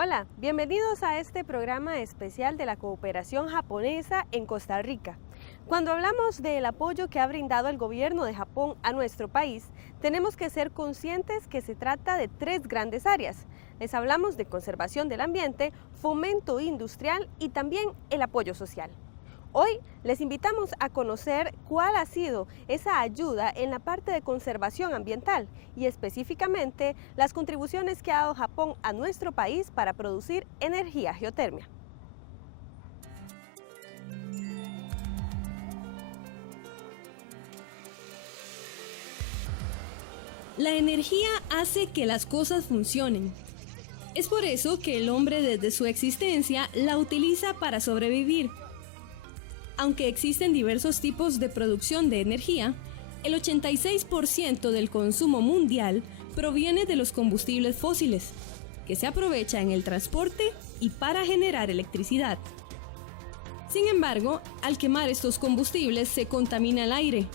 Hola, bienvenidos a este programa especial de la cooperación japonesa en Costa Rica. Cuando hablamos del apoyo que ha brindado el gobierno de Japón a nuestro país, tenemos que ser conscientes que se trata de tres grandes áreas. Les hablamos de conservación del ambiente, fomento industrial y también el apoyo social. Hoy les invitamos a conocer cuál ha sido esa ayuda en la parte de conservación ambiental y específicamente las contribuciones que ha dado Japón a nuestro país para producir energía geotérmica. La energía hace que las cosas funcionen. Es por eso que el hombre desde su existencia la utiliza para sobrevivir. Aunque existen diversos tipos de producción de energía, el 86% del consumo mundial proviene de los combustibles fósiles, que se aprovecha en el transporte y para generar electricidad. Sin embargo, al quemar estos combustibles se contamina el aire,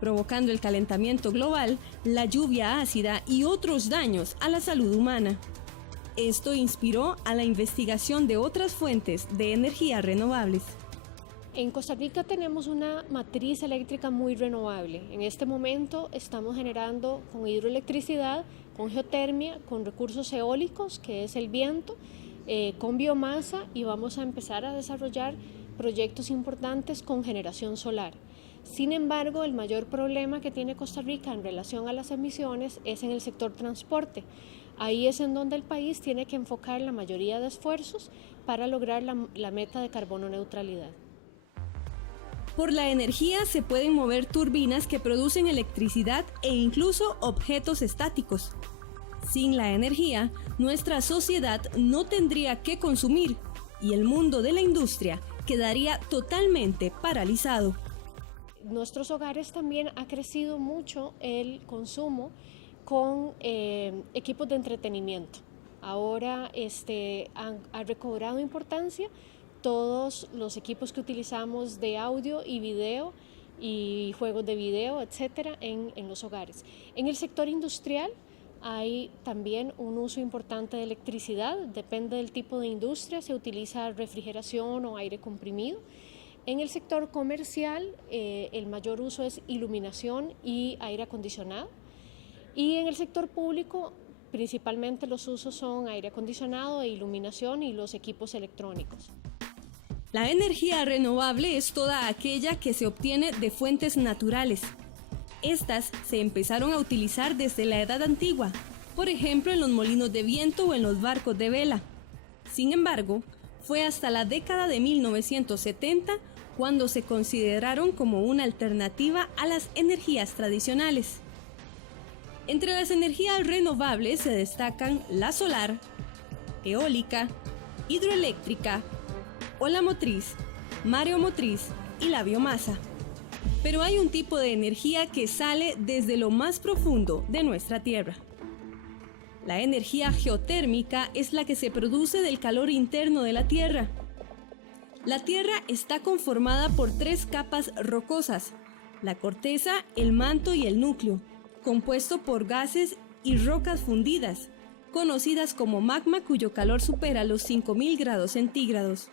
provocando el calentamiento global, la lluvia ácida y otros daños a la salud humana. Esto inspiró a la investigación de otras fuentes de energía renovables. En Costa Rica tenemos una matriz eléctrica muy renovable. En este momento estamos generando con hidroelectricidad, con geotermia, con recursos eólicos, que es el viento, con biomasa, y vamos a empezar a desarrollar proyectos importantes con generación solar. Sin embargo, el mayor problema que tiene Costa Rica en relación a las emisiones es en el sector transporte. Ahí es en donde el país tiene que enfocar la mayoría de esfuerzos para lograr la meta de carbono neutralidad. Por la energía se pueden mover turbinas que producen electricidad e incluso objetos estáticos. Sin la energía, nuestra sociedad no tendría que consumir y el mundo de la industria quedaría totalmente paralizado. Nuestros hogares también ha crecido mucho el consumo con equipos de entretenimiento. Ahora ha recobrado importancia todos los equipos que utilizamos de audio y video y juegos de video, etcétera, en los hogares. En el sector industrial hay también un uso importante de electricidad, depende del tipo de industria, se utiliza refrigeración o aire comprimido. En el sector comercial el mayor uso es iluminación y aire acondicionado, y en el sector público principalmente los usos son aire acondicionado e iluminación y los equipos electrónicos. La energía renovable es toda aquella que se obtiene de fuentes naturales. Estas se empezaron a utilizar desde la Edad Antigua, por ejemplo en los molinos de viento o en los barcos de vela. Sin embargo, fue hasta la década de 1970 cuando se consideraron como una alternativa a las energías tradicionales. Entre las energías renovables se destacan la solar, eólica, hidroeléctrica, ola motriz, mareomotriz y la biomasa. Pero hay un tipo de energía que sale desde lo más profundo de nuestra Tierra. La energía geotérmica es la que se produce del calor interno de la Tierra. La Tierra está conformada por tres capas rocosas: la corteza, el manto y el núcleo, compuesto por gases y rocas fundidas, conocidas como magma, cuyo calor supera los 5000 grados centígrados.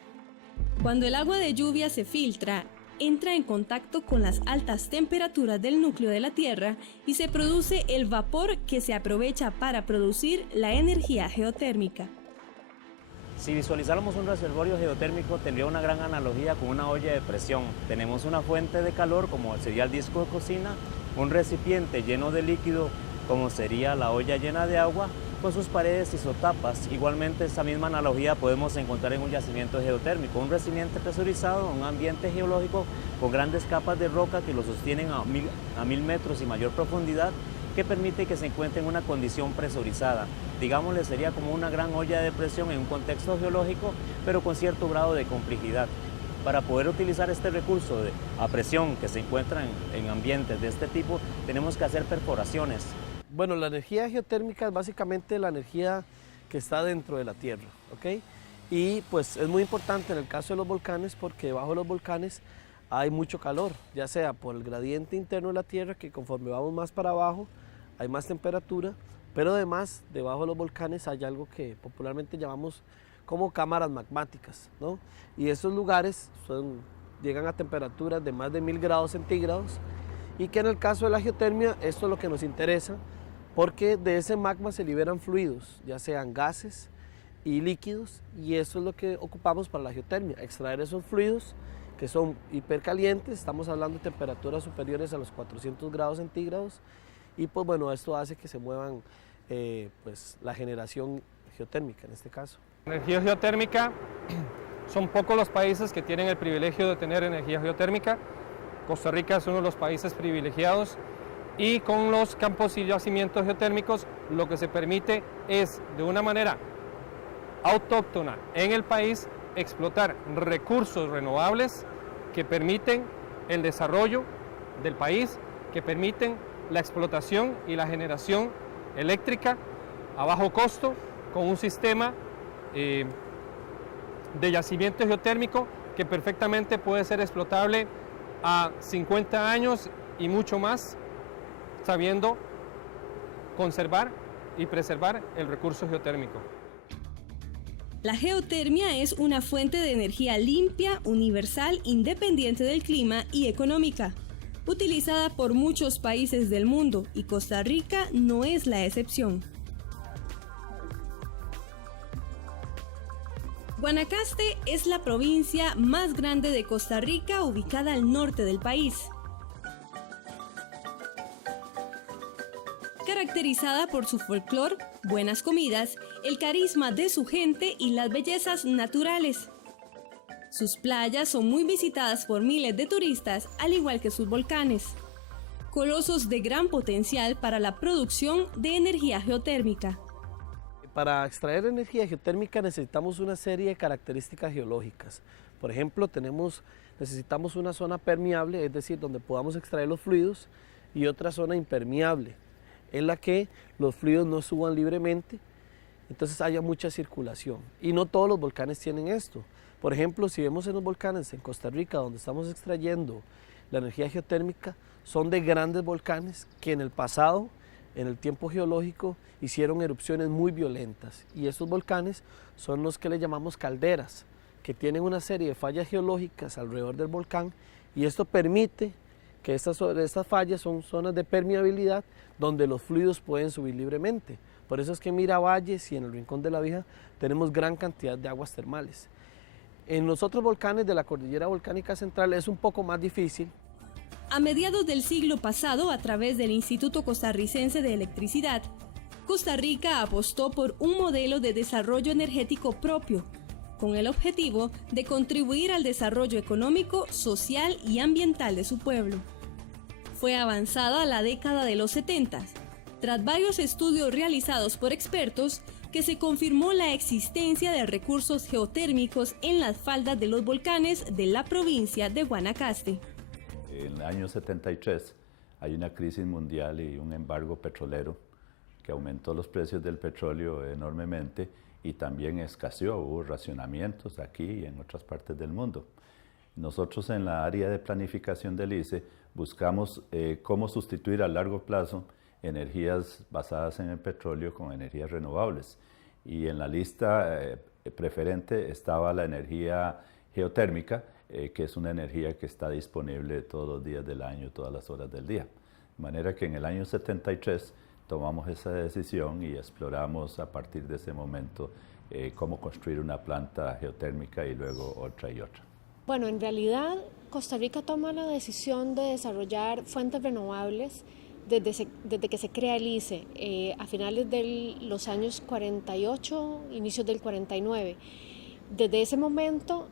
Cuando el agua de lluvia se filtra, entra en contacto con las altas temperaturas del núcleo de la Tierra y se produce el vapor que se aprovecha para producir la energía geotérmica. Si visualizáramos un reservorio geotérmico, tendría una gran analogía con una olla de presión. Tenemos una fuente de calor, como sería el disco de cocina, un recipiente lleno de líquido, como sería la olla llena de agua, con sus paredes isotapas. Igualmente, esta misma analogía podemos encontrar en un yacimiento geotérmico, un recipiente presurizado, un ambiente geológico con grandes capas de roca que lo sostienen a 1000 metros y mayor profundidad, que permite que se encuentre en una condición presurizada. Digámosle, sería como una gran olla de presión en un contexto geológico, pero con cierto grado de complejidad. Para poder utilizar este recurso a presión que se encuentra en ambientes de este tipo, tenemos que hacer perforaciones. Bueno, la energía geotérmica es básicamente la energía que está dentro de la Tierra, ¿ok? Y pues es muy importante en el caso de los volcanes porque debajo de los volcanes hay mucho calor, ya sea por el gradiente interno de la Tierra, que conforme vamos más para abajo hay más temperatura, Pero además, debajo de los volcanes hay algo que popularmente llamamos como cámaras magmáticas, ¿no? Y esos lugares llegan a temperaturas de más de 1000 grados centígrados y que en el caso de la geotermia esto es lo que nos interesa porque de ese magma se liberan fluidos, ya sean gases y líquidos, y eso es lo que ocupamos para la geotermia, extraer esos fluidos que son hipercalientes, estamos hablando de temperaturas superiores a los 400 grados centígrados, y pues bueno, esto hace que se muevan pues la generación geotérmica en este caso. Energía geotérmica, son pocos los países que tienen el privilegio de tener energía geotérmica. Costa Rica es uno de los países privilegiados, y con los campos y yacimientos geotérmicos lo que se permite es, de una manera autóctona en el país, explotar recursos renovables que permiten el desarrollo del país, que permiten la explotación y la generación eléctrica a bajo costo con un sistema de yacimiento geotérmico que perfectamente puede ser explotable a 50 años y mucho más, sabiendo conservar y preservar el recurso geotérmico. La geotermia es una fuente de energía limpia, universal, independiente del clima y económica, utilizada por muchos países del mundo, y Costa Rica no es la excepción. Guanacaste es la provincia más grande de Costa Rica, ubicada al norte del país. Caracterizada por su folclore, buenas comidas, el carisma de su gente y las bellezas naturales. Sus playas son muy visitadas por miles de turistas, al igual que sus volcanes, colosos de gran potencial para la producción de energía geotérmica. Para extraer energía geotérmica necesitamos una serie de características geológicas. Por ejemplo, necesitamos una zona permeable, es decir, donde podamos extraer los fluidos, y otra zona impermeable, en la que los fluidos no suban libremente, entonces haya mucha circulación. Y no todos los volcanes tienen esto. Por ejemplo, si vemos en los volcanes en Costa Rica, donde estamos extrayendo la energía geotérmica, son de grandes volcanes que en el pasado, en el tiempo geológico, hicieron erupciones muy violentas. Y estos volcanes son los que le llamamos calderas, que tienen una serie de fallas geológicas alrededor del volcán, y esto permite que estas fallas son zonas de permeabilidad donde los fluidos pueden subir libremente. Por eso es que en Miravalles y en el Rincón de la Vieja tenemos gran cantidad de aguas termales. En los otros volcanes de la Cordillera Volcánica Central es un poco más difícil. A mediados del siglo pasado, a través del Instituto Costarricense de Electricidad, Costa Rica apostó por un modelo de desarrollo energético propio, con el objetivo de contribuir al desarrollo económico, social y ambiental de su pueblo. Fue avanzada la década de los 70, tras varios estudios realizados por expertos, que se confirmó la existencia de recursos geotérmicos en las faldas de los volcanes de la provincia de Guanacaste. En el año 73 hay una crisis mundial y un embargo petrolero que aumentó los precios del petróleo enormemente, y también escaseó, hubo racionamientos aquí y en otras partes del mundo. Nosotros en la área de planificación del ICE buscamos cómo sustituir a largo plazo energías basadas en el petróleo con energías renovables, y en la lista preferente estaba la energía geotérmica, que es una energía que está disponible todos los días del año, todas las horas del día. De manera que en el año 73 tomamos esa decisión y exploramos a partir de ese momento cómo construir una planta geotérmica y luego otra y otra. Bueno, en realidad Costa Rica toma la decisión de desarrollar fuentes renovables desde que se crea el ICE, a finales de los años 48, inicios del 49. Desde ese momento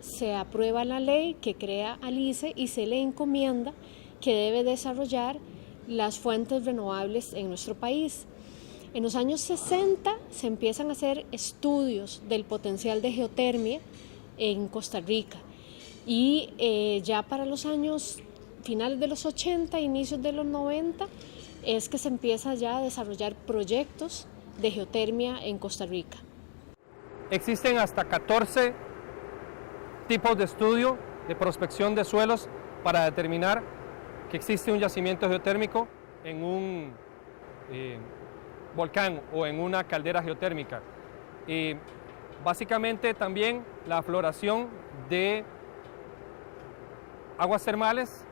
se aprueba la ley que crea al ICE y se le encomienda que debe desarrollar las fuentes renovables en nuestro país. En los años 60 se empiezan a hacer estudios del potencial de geotermia en Costa Rica, y ya para los años finales de los 80, inicios de los 90, es que se empieza ya a desarrollar proyectos de geotermia en Costa Rica. Existen hasta 14 tipos de estudio de prospección de suelos para determinar que existe un yacimiento geotérmico en un volcán o en una caldera geotérmica. Básicamente también la afloración de aguas termales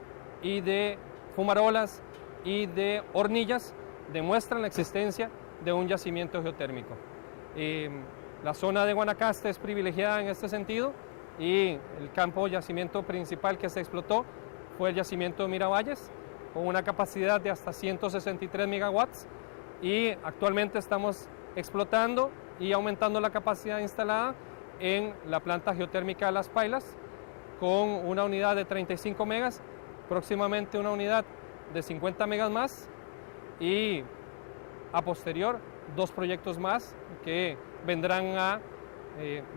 y de fumarolas y de hornillas demuestran la existencia de un yacimiento geotérmico. La zona de Guanacaste es privilegiada en este sentido y el campo yacimiento principal que se explotó fue el yacimiento de Miravalles, con una capacidad de hasta 163 megawatts, y actualmente estamos explotando y aumentando la capacidad instalada en la planta geotérmica de Las Pailas, con una unidad de 35 megas, próximamente una unidad de 50 megas más, y a posterior 2 proyectos más que vendrán a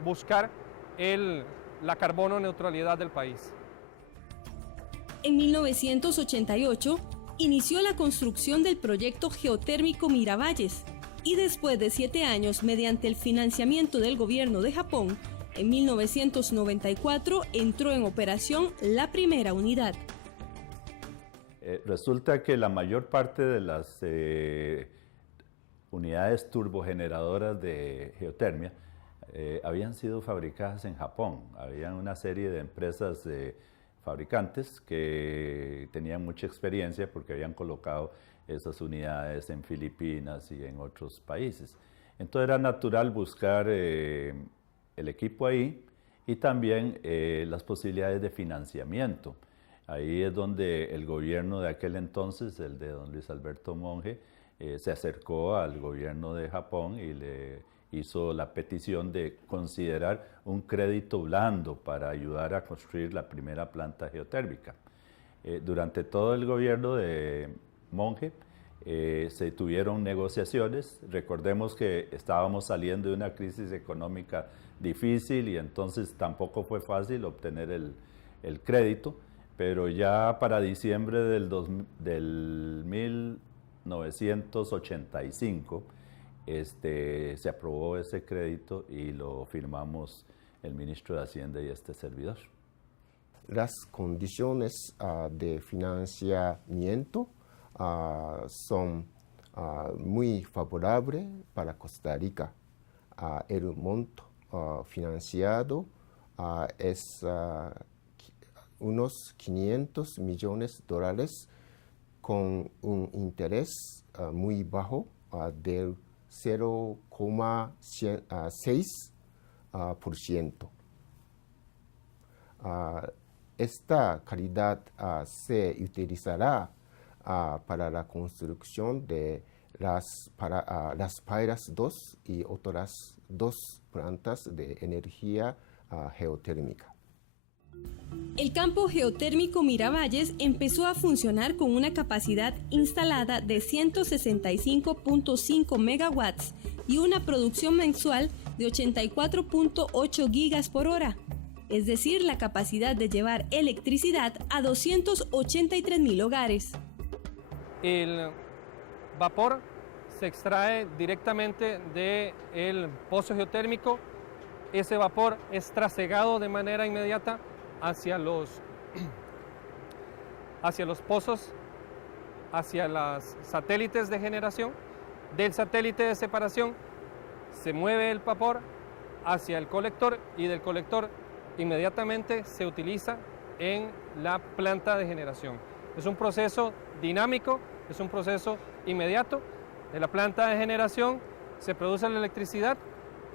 buscar la carbono neutralidad del país. En 1988 inició la construcción del proyecto geotérmico Miravalles, y después de 7 años, mediante el financiamiento del gobierno de Japón, en 1994 entró en operación la primera unidad. Resulta que la mayor parte de las unidades turbogeneradoras de geotermia habían sido fabricadas en Japón. Había una serie de empresas fabricantes que tenían mucha experiencia porque habían colocado esas unidades en Filipinas y en otros países. Entonces era natural buscar el equipo ahí y también las posibilidades de financiamiento. Ahí es donde el gobierno de aquel entonces, el de don Luis Alberto Monge, se acercó al gobierno de Japón y le hizo la petición de considerar un crédito blando para ayudar a construir la primera planta geotérmica. Durante todo el gobierno de Monge se tuvieron negociaciones. Recordemos que estábamos saliendo de una crisis económica difícil y entonces tampoco fue fácil obtener el crédito, pero ya para diciembre del 1985 se aprobó ese crédito y lo firmamos el ministro de Hacienda y este servidor. Las condiciones de financiamiento son muy favorables para Costa Rica. El monto financiado es unos $500 millones con un interés muy bajo del 0,6%. Esta calidad se utilizará para la construcción de Las Pailas 2 y otras 2 plantas de energía geotérmica. El campo geotérmico Miravalles empezó a funcionar con una capacidad instalada de 165.5 megawatts y una producción mensual de 84.8 gigas por hora, es decir, la capacidad de llevar electricidad a 283.000 hogares. El vapor se extrae directamente del pozo geotérmico. Ese vapor es trasegado de manera inmediata hacia los pozos, hacia los satélites de generación. Del satélite de separación se mueve el vapor hacia el colector y del colector inmediatamente se utiliza en la planta de generación. Es un proceso dinámico, es un proceso inmediato. De la planta de generación se produce la electricidad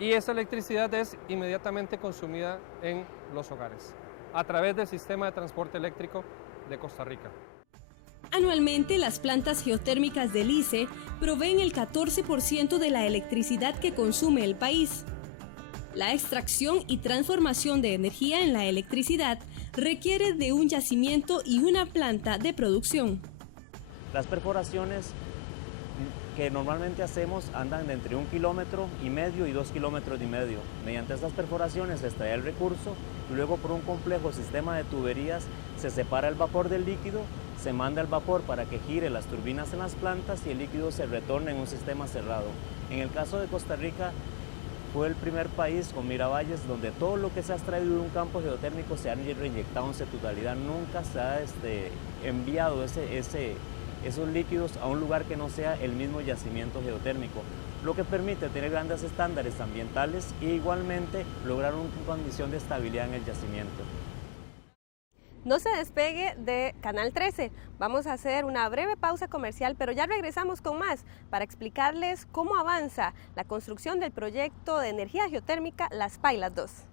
y esa electricidad es inmediatamente consumida en los hogares a través del sistema de transporte eléctrico de Costa Rica. Anualmente, las plantas geotérmicas del ICE proveen el 14% de la electricidad que consume el país. La extracción y transformación de energía en la electricidad requiere de un yacimiento y una planta de producción. Las perforaciones que normalmente hacemos andan de entre 1,5 kilómetros y 2,5 kilómetros. Mediante estas perforaciones se extrae el recurso y luego por un complejo sistema de tuberías se separa el vapor del líquido, se manda el vapor para que gire las turbinas en las plantas y el líquido se retorna en un sistema cerrado. En el caso de Costa Rica fue el primer país con Miravalles donde todo lo que se ha extraído de un campo geotérmico se ha reinyectado en su totalidad. Nunca se ha enviado ese esos líquidos a un lugar que no sea el mismo yacimiento geotérmico, lo que permite tener grandes estándares ambientales e igualmente lograr una condición de estabilidad en el yacimiento. No se despegue de Canal 13. Vamos a hacer una breve pausa comercial, pero ya regresamos con más para explicarles cómo avanza la construcción del proyecto de energía geotérmica Las Pailas 2.